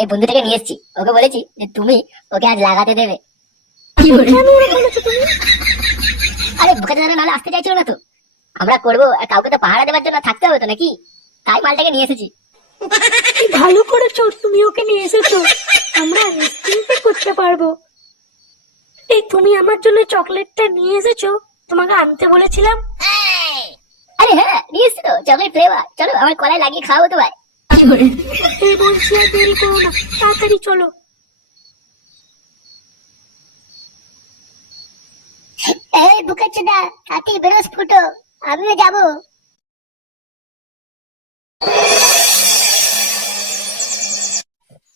এই বন্ধুটাকে নিয়ে এসেছি, ওকে বলেছি যে তুমি ওকে আজ লাগাতে দেবে। আরে বোকাচোদা নাহলে আসতে চাইছিল না তো। আমরা করবো আর কাউকে তো পাহারা দেওয়ার জন্য থাকতে হবে তো নাকি, তাই মালটাকে নিয়ে এসেছি। ভালো করেছো তুমি ওকে নিয়ে এসেছো, আমরা নিশ্চিন্তে করতে পারবো। এই তুমি আমার জন্য চকলেটটা নিয়ে এসেছো, তোমাকে আনতে বলেছিলাম। আরে হ্যাঁ নিয়ে এসছি তো চকলেট ফ্লেভার, চলো আমার কলায় লাগিয়ে খাওয়াবো তোমায়। এই বলছি আর দেরি করো না, তাড়াতাড়ি চলো। এই বোকাচোদা হাতি বেরোস ফুটো, আমিও যাবো।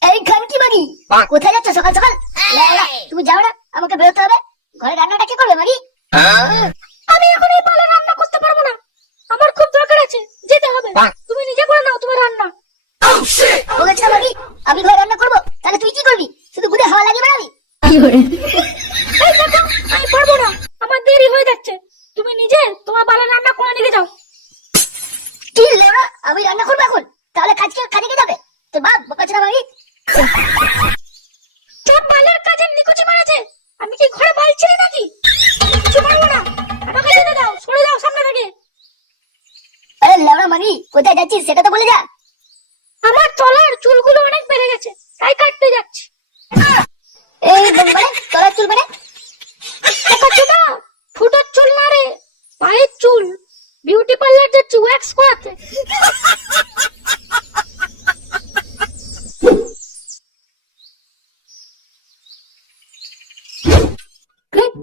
এই খানকি মাগি কোথায় যাচ্ছ সকাল সকাল? লেওড়া, তুমি যাও না, আমাকে বেরোতে হবে। ঘরে রান্নাটা কে করবে মাগি? আমি এখন এই পালে রান্না করতে পারবো না, আমার খুব দরকার আছে, যেতে হবে। তুমি নিজে করে নাও তোমার রান্না। বোকাচোদা মাগি, আমি ঘরে রান্না করবো, তাহলে তুই কি করবি? শুধু গুদে হাওয়া লাগিয়ে বেড়াবি? এই দেখো, আমি পারবো না, আমার দেরি হয়ে যাচ্ছে। তুমি নিজে তোমার পালে রান্না করে নিয়ে যাও। কি লেওড়া, আমি রান্না করবো এখন? তাহলে কাজকে কাজে যাবে তোর বাপ বোকাচোদা মাগি। তোর বালের কাজে নিকুচি মারেছে, আমি কি ঘরে বাল ছিলে নাকি? কিছু পারবো না, আমাকে যেতে দাও, সরে যাও সামনে থেকে। আরে লেওড়া মাগি, কোথায় যাচ্ছিস সেটা তো বলে যা। আমার তলার চুলগুলো অনেক বেড়ে গেছে, তাই কাটতে যাচ্ছি। এই মানে তোর চুল মানে? দেখাচ্ছি না, ফুটার চুল না রে, পায়ের চুল। বিউটি পার্লার যাচ্ছি ওয়্যাক্স করাতে।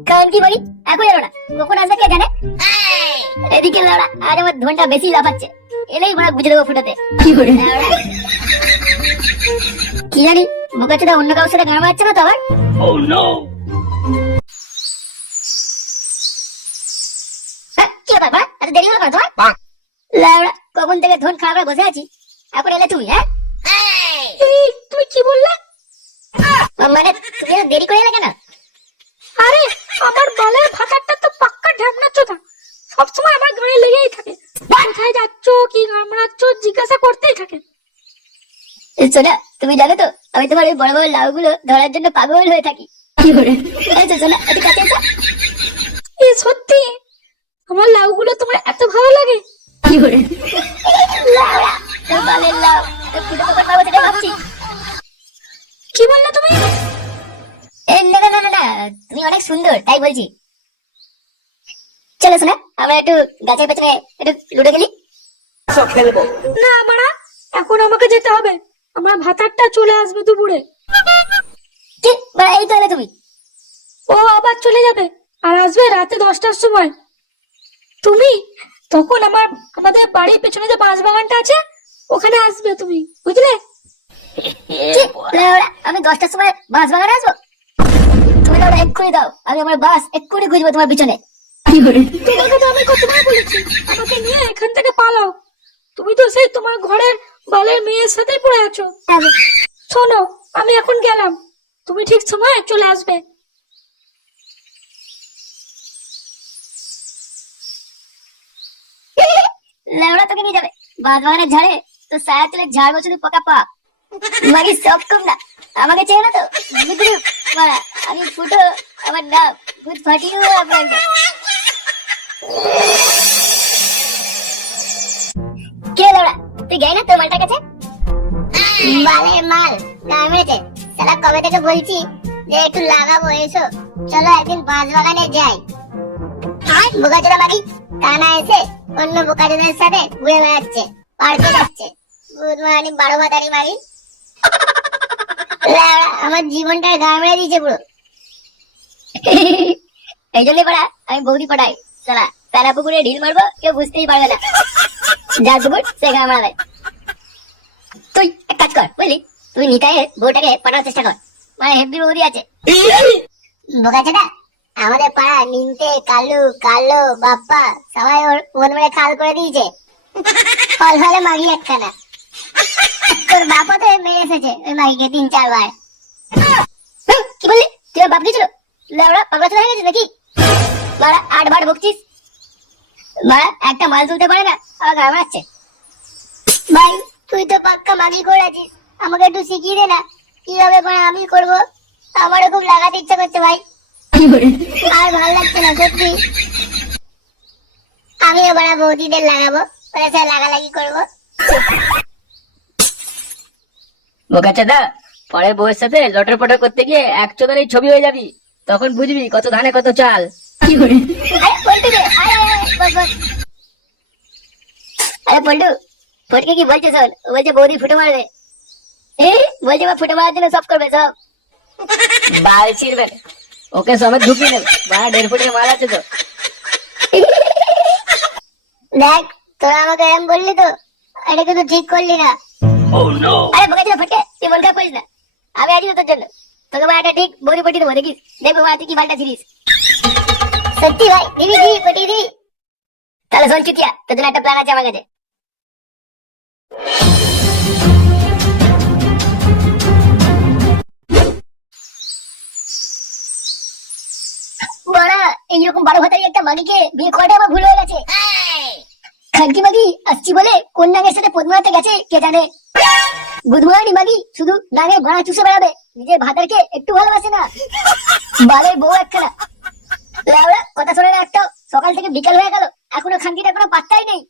কারণ কি বলি, এখন এলো না, কখন আসবে কে জানে। এদিকে লেওড়া আজ আমার ধনটা বেশি লাফাচ্ছে, এলেই বড় বুঝে দেবো ফুটাতে। কি জানি বোকাচোদা অন্য কারোর সাথে গান মারছে না তো আবার? কি ব্যাপার বাড়া, এত দেরি হলো কেন তোমার? লেওড়া কখন থেকে ধন খারাপ করে বসে আছি, এখন এলে তুমি? হ্যাঁ এই তুমি কি বললে? মানে তুমি এত দেরি করে এলে কেন? আরে আমার বালের ভাতারটা তো পাক্কা ঢাকনা চোদা, সবসময় আমার গায়ে লেগেই থাকে। কোথায় যাচ্ছ, কি ঘামড়াচ্ছ জিজ্ঞাসা করতেই থাকে। সোনা তুমি জানো তো আমি তোমার ওই বড় বড় লাউগুলো ধরার জন্য পাগল হয়ে থাকি। এই তো সোনা একটু কাছে এসো। এ সত্যি আমার লাউগুলো তোমার এত ভালো লাগে? লাউড়া, তোর বালের লাউ, তোর ফুটো কখন পাবো সেটা ভাবছি। কি বললে তুমি? না না না না না, তুমি অনেক সুন্দর তাই বলছি। চলো শোনা আমরা একটু গাছের পেছনে একটু লুডো খেলি। না মারা, এখন আমাকে যেতে হবে, আমার ভাতারটা চলে আসবে দুপুরে। কি বড়, এই তো এলে তুমি। ও আবার চলে যাবে, আর আসবে রাতে 10টার সময়। তুমি তখন আমাদের বাড়ির পেছনে যে বাঁশ বাগানটা আছে ওখানে আসবে তুমি, বুঝলে? কি লাউড়া, আমি 10টার সময় বাঁশ বাগানে আসবো? তুমি লাউড়া এক্ষুনি দাও, আমি আমার বাস এক্ষুনি খুঁজবো তোমার পিছনে। তোমাকে তো আমি কতবার বলেছি আমাকে নিয়ে এখান থেকে পালাও, তুমি তো সেই তোমার ঘরের বালের মেয়ের সাথেই পড়ে আছো। শোনো আমি এখন গেলাম, তুমি ঠিক সময় চলে আসবে। লাউড়া তোকে নিয়ে যাবে বাঁশ বাগানের ঝাড়ে, তো সায়া তুলে ঝাড়বো শুধু পোকা পা। মাগি সব কম না, আমাকে চেয়ে না তো বুঝলি মারা, আমি ফুটো, আমার নাম ভূত ফাটিয়ে দেবো আপনাকে। কে লাউড়া, তুই যাই না তোর মালটার কাছে? মালের মাল গায়ে মেরেছে সালা, কবে থেকে বলছি যে একটু লাগাবো, এসো চলো একদিন বাঁশ বাগানে যাই। বোকাচোদা মাগি কানা এসে অন্য বোকাচোদার সাথে ঘুরে বেড়াচ্ছে, পার্কে যাচ্ছে। বুধমানি 12 ভাতারি মাগি, আমার জীবনটা গা মেরে দিয়েছে পুরো। এই জন্য পড়া আমি বৌদি পড়াই, সালা প্যারা পুকুরে ঢিল মারবো কেউ বুঝতেই পারবে না, যা পুকুর সে গা মারাবে। তুই এক কাজ কর বুঝলি, তুই নিতাইয়ের বউটাকে পটানোর চেষ্টা কর, মানে হেব্বি বৌদি আছে। বোকাচোদা আমাদের পাড়া নিমতে কালু কালো বাপ্পা সবাই ওর মন মেরে খাল করে দিয়েছে, ফল ফলে মাগি একখানা। তোর বাপও তো মেরে এসেছে ওই মাগিকে 3-4 বার। কি বললি তুই? বাপ গেছিল লেওড়া, পাগলা চলে গেছে নাকি? মারা 8 বার বকছিস, মারা একটা মাল তুলতে পারে না আবার গায়ে মারাচ্ছে। ভাই তুই তো পাক্কা মাগি করে আছিস, আমাকে একটু শিখিয়ে দে না, কিভাবে করে আমি করব। আমারও খুব লাগাতে ইচ্ছা করছে ভাই, আর ভালো লাগছে না সত্যি। আমিও বড় বৌদিদের লাগাবো, ওরা স্যার লাগালাগি করবো। বোকাচোদা, পরের বউয়ের সাথে লটর পটর করতে গিয়ে এক চোদারেই ছবি হয়ে যাবি, তখন বুঝবি কত ধানে কত চাল। আরে পল্টু রে, আরে আরে, আরে, বস বস। আরে পল্টু, ফটকে কি বলছে শোন, ও বলছে বৌদি ফুটো মারবে। বলছে বা ফুটো মারার জন্য সব করবে সব। বাল ছিড়বে, ওকে সমেত ঢুকিয়ে নেবে, 1.5 ফুটের মাল আছে তো। দেখ, তোরা আমাকে এরম বললি তো, এটা কিন্তু ঠিক করলি না। আরে বলেছিল ফটকে, তুই মন খারাপ করিস না, আমি আছি তো তোর জন্য। তোকে মা একটা ঠিক বৌদি পটিয়ে দেবো, দেখিস দেখবো মা তুই কি বালটা ছিলিস। সত্যি ভাই, দিবি দিবি পটিয়ে দিবি। তাহলে শোন চুতিয়া, তোর জন্য একটা প্ল্যান আছে আমার কাছে। বড়া, এইরকম 12 ভাতারি একটা মাগিকে বিয়ে করাটা আমার ভুল হয়ে গেছে। খানকি মাগি আসছি বলে কোন নাগের সাথে পদ্মাতে গেছে কে জানে। বুধমানি মাগি শুধু নাগের ভাড়া চুষে বেড়াবে, নিজের ভাতারকে একটু ভালোবাসে না। বালের বউ একখানা। লাউড়া, কথা শোনে না একটা, সকাল থেকে বিকাল হয়ে গেল, এখনো খানকিটার কোনো পাত্তাই নেই।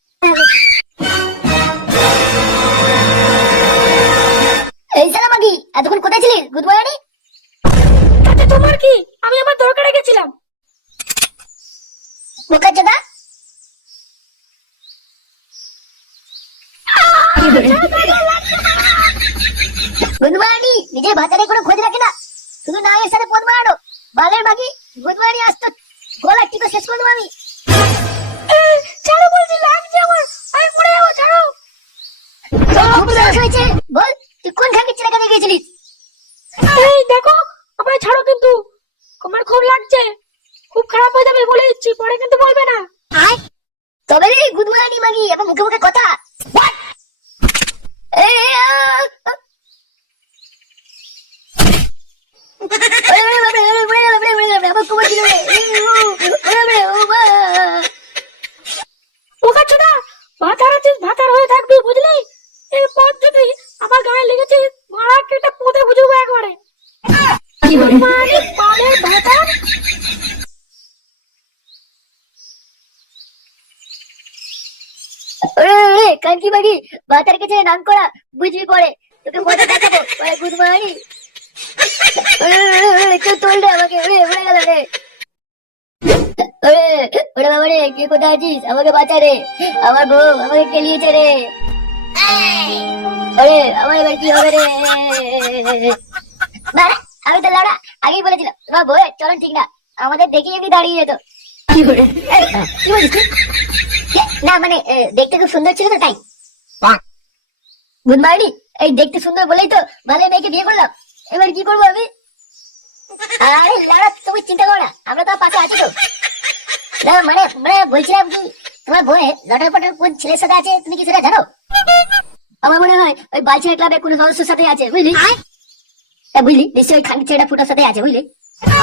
এই সালা মাগি, এতক্ষণ কোথায় ছিলিস বুধমানি? তাতে তোমার কি, আমি আমার দরকারে গেছিলাম। বোকাচোদা, বুধমানি নিজের ভাতারে কোনো খোঁজ রাখে না, শুধু নাগের সাথে পদ মারানো। বালের মাগি, বুধমানি আসতো গলা টিকে শেষ করে দেবো আমি। ছাড়ো বলছি, লাগছে আমার, আমি পড়ে যাবো, ছাড়ো। খুব সাহস হয়েছে, বল তুই কোন খানকির ছেলে কাছে গিয়েছিলিস? এই দেখো, আমায় ছাড়ো কিন্তু, আমার খুব লাগছে, খুব খারাপ হয়ে যাবে বলে দিচ্ছি, পরে কিন্তু বলবে না। তবে রে গুদমানি মাগি, এবং মুখে মুখে কথা। এই, এই, আ, আ। আমার কোমর ছিল রে। বোকাচোদা, ভাতার আছিস, ভাতার হয়ে থাকবি বুঝলি। এরপর যদি আমার গায়ে লেগেছে, মারা একটা পুঁতে বুঝবো একবারে। মানে পালের ভাতার। কানকি মাগি, ভাতার কাছে নাম করা, বুঝবি পরে তোকে মজা দেখাবো। গুদমানি কেউ তোল রে আমাকে, উড়ে গেল রে। ওরে বাবা রে, কে কোথায় আছিস? আমাকে বাঁচা রে, আমার বউ আমাকে কেলিয়েছে রে। আরে আমার এবার কি হবে রে? না, আমি তো লাউড়া আগেই বলেছিলাম তোমার বউয়ের চলন ঠিক না, আমাদের দেখে এমনি দাঁড়িয়ে যেত। কি বলিস তুই? না মানে দেখতে খুব সুন্দর ছিল তো তাই। গুড মর্নিং, এই দেখতে সুন্দর বলেই তো ভালো মেয়েকে বিয়ে করলাম, এবার কি করবো আমি? আরে লাউড়া, তুমি চিন্তা করো না, আমরা তো পাশে আছি তো। না মানে মানে বলছিলাম কি, তোমার বউয়ের লটার পটার কোন ছেলের সাথে আছে তুমি কি সেটা জানো? আমার মনে হয় ওই বালছেড়া ক্লাবের কোনো সদস্যের সাথে আছে, বুঝলি? বুঝলি, নিশ্চয়ই ওই খানকি ছেলেটা ফুটোর সাথে আছে, বুঝলি?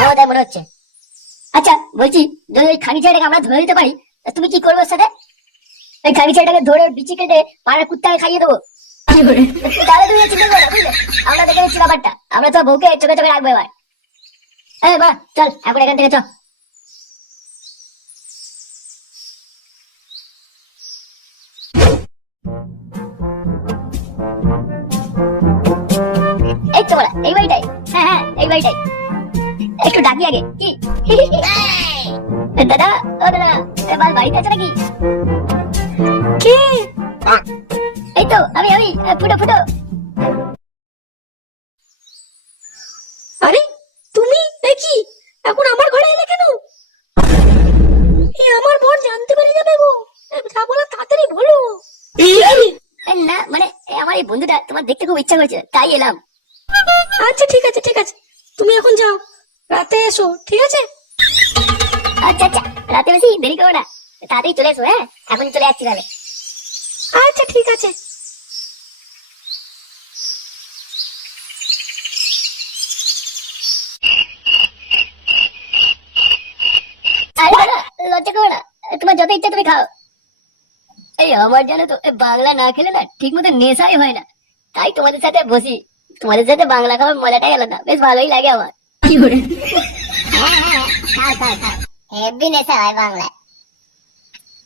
আমার তাই মনে হচ্ছে। আচ্ছা বলছি, যদি ওই খানকি ছেলেটাকে আমরা ধরে নিতে পারি, তা তুমি কি করবে ওর সাথে? ওই খানকি ছেলেটাকে ধরে বিচি কেটে পাড়ার কুত্তাকে খাইয়ে দেবো। তাহলে তুমি চিন্তা করো না, বুঝলে? আমরা দেখে নিচ্ছি ব্যাপারটা, আমরা তো বউকে চোখে চোখে রাখবো এবার। বা চল এখন এখান থেকে চল। এই তো বলা, এই বাড়িটাই। হ্যাঁ হ্যাঁ, এই বাড়িটাই। একটু ডাকি আগে কি? দাদা, ও দাদা, এবার বাড়িতে আছে নাকি? কে? এই তো আমি, ফুটো ফুটো। আরে তুমি, কি এখন আমার ঘরে এলে কেন? আমার বর জানতে পেরে যাবে গো, যা বলো তাড়াতাড়ি বলো। না মানে আমার এই বন্ধুটা তোমার দেখতে খুব ইচ্ছা করছে, তাই এলাম। আচ্ছা ঠিক আছে, ঠিক আছে, তুমি এখন যাও, রাতে এসো, ঠিক আছে? আচ্ছা আচ্ছা, রাতে বেশি দেরি করো না, তাড়াতাড়ি চলে এসো। হ্যাঁ, এখন চলে যাচ্ছি তাহলে। আচ্ছা ঠিক আছে। আরে দাদা, লজ্জা করো না, তোমার যত ইচ্ছা তুমি খাও। এই আমার জানো তো, বাংলা না খেলে না ঠিক মতো নেশাই হয় না, তাই তাই তোমাদের সাথে বসি। তোমাদের সাথে বাংলা খাওয়ার মজাটাই আলাদা, বেশ ভালোই লাগে আমার। হ্যাঁ হ্যাঁ, খাও খাও খাও, হেভি নেশা হয় বাংলায়।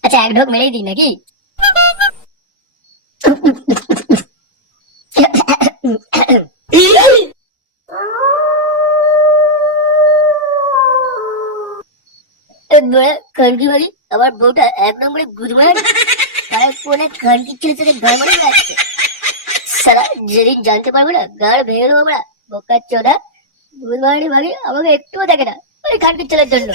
আচ্ছা এক ঢোক মেরেই দিই নাকি? খানকি মারি আমার বউটা এক নম্বরে গুদমার, তার কোনে খানকি ছেলে সাথে গাড় মারি যাচ্ছে। সারা যেদিন জানতে পারবো না গাড় ভেঙে দেবো আমরা। বোকার চোদা গুদমারি মারি আমাকে একটুও দেখে না ওই খানকি ছেলের জন্য।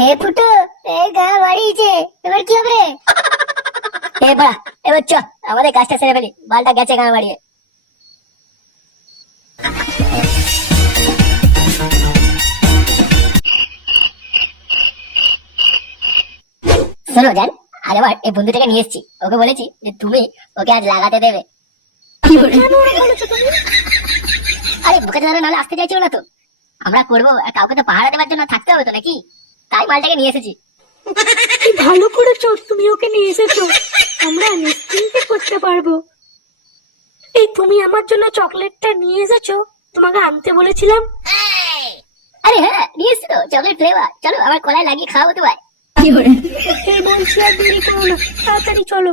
হে ফুটো, এই গা মারিয়েছে, এবার কি হবে? এবার এবার চ আমাদের কাজটা সেরে ফেলি, বালটা গেছে গা মারিয়ে। শোনো জান, আগেবার এই বন্ধুটাকে নিয়ে এসেছি, ওকে বলেছি যে তুমি ওকে আজ লাগাতে দেবে। আরে বোকা চোদা নাহলে আসতে চাইছিল না তো, আমরা করবো আর কাউকে তো পাহারা দেওয়ার জন্য থাকতে হবে তো নাকি, তাই মালটাকে নিয়ে এসেছি। ভালো করেছো তুমি ওকে নিয়ে এসেছো, আমরা নিশ্চিন্তে করতে পারবো। এই তুমি আমার জন্য চকলেটটা নিয়ে এসেছো, তোমাকে আনতে বলেছিলাম। আরে হ্যাঁ নিয়ে এসছি তো চকলেট ফ্লেভার, চলো আমার কলায় লাগিয়ে খাওয়াবো তোমায়। এই বলছি আর দেরি করো না, তাড়াতাড়ি চলো।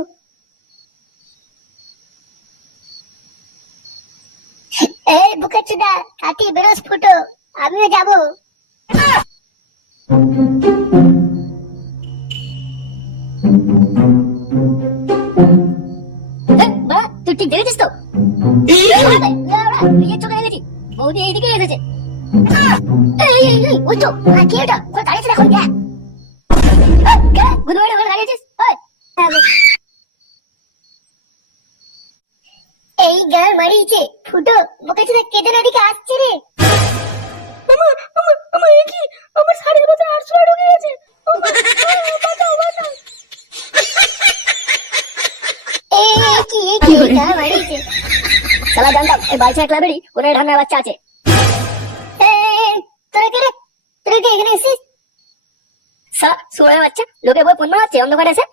এই বুকের চোদা কাটি বেরোস ফুটো, আমিও যাবো। তুই ঠিক দেখেছিস তো? নিজের চোখে দেখেছি বৌদি এইদিকে এসেছে। ওই তো কি ওটা দাঁড়িয়েছে এখন? গুদমারি ওখানে দাঁড়িয়েছিস? এই গাল মারিয়েছে ফুটো, বোকা চোদা কেটে নদীকে আসছে রে। মামা মামা মামা, এ কি আমার শাড়ির ভেতরে আরশোলা ঢুকে গেছে। বাঁচাও বাঁচাও। কি গাল মারিয়েছে? শালা জানতাম এই বালছানা ক্লাবেরই কোনো ঢামের বাচ্চা আছে। তোরা কে রে? তোরা কি এখানে এসেছিস? শালা শুয়োরের বাচ্চা, লোকে বই পণ্য আছে অন্ধকারে এসে।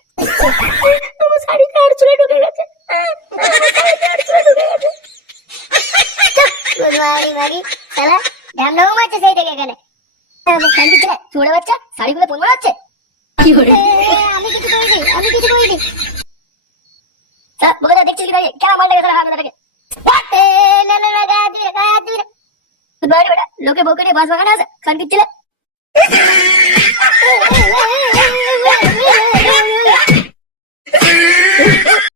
আমার শাড়িতে আরশোলা ঢুকে গেছে, আমার শাড়িতে আরশোলা ঢুকে গেছে। গুদমারি মারি শালা ঢ্যামনাও মারছে সেই থেকে এখানে। শুয়োরের বাচ্চা শাড়িগুলো পণ্য আছে। আমি কিছু করিনি, আমি কিছু করিনি। বোকা দেখছিস কি কেন মালটাকে সারা হাত থাকে? না না না গায়ে দিবি না, গায়ে হাত দিবি না। গুদমারি বেটা, লোকে বউকে নিয়ে বাস বাগানে আছে খানকির ছেলে।